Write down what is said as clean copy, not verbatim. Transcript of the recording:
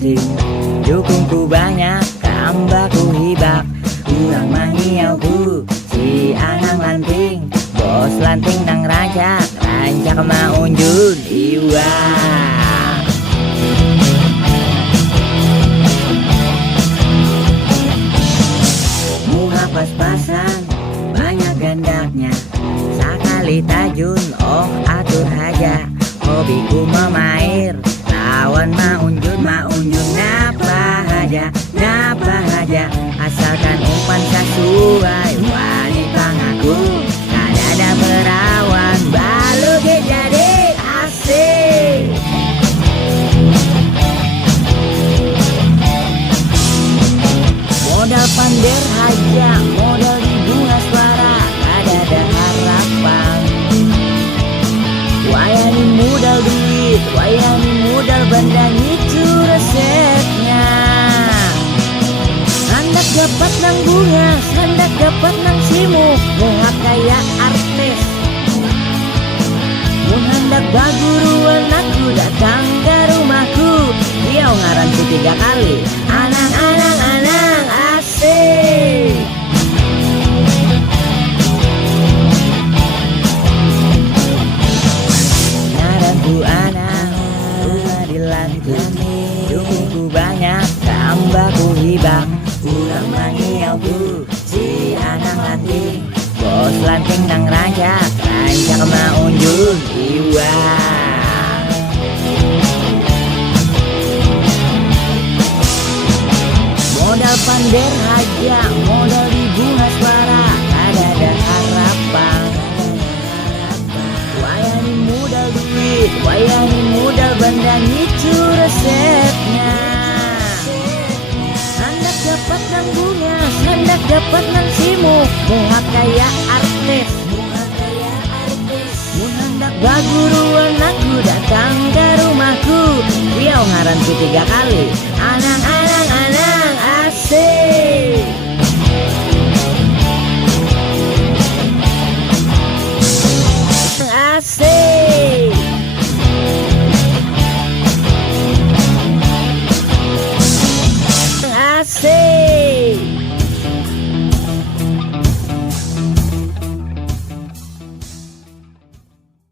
lanting. Dukungku banyak, kambaku hibak. Urang mangiau ku, si anang lanting. Bos lanting nang raja, rancak maunjun iwa. Muha pas-pasan, banyak gandaknya. Sakali tajun, oh atur haja. Hobiku memair, lawan maunjun napa haja. Asalkan umpan sesuai, wanita ngaku. Kadada berawan, balu ge jadi asik. Modal pander haja, modal di bunga suara, kadada harapan. Wayani modal duit, wayani modal benda, itu resepnya. Hendak dapat nang bunga, hendak dapat nang simu, muha kaya artis. Mun hendak baguruan aku datang ke rumahku, dia ngaranku 3 kali, anang asik. Ngaranku anang, rumah di lantung. Dukungku banyak, kambaku hibak. Urang mangiau ku, si anang lanting. Bos lanting nang raja, rancak maunjun iwa. Modal pander haja, modal di bunga suara, kadada harapan. Wayani modal duit, wayani modal benda, itu resepnya. Hendak dapat nang bunga, hendak dapat nang simu, muha kaya artis. Mun hendak baguruan aku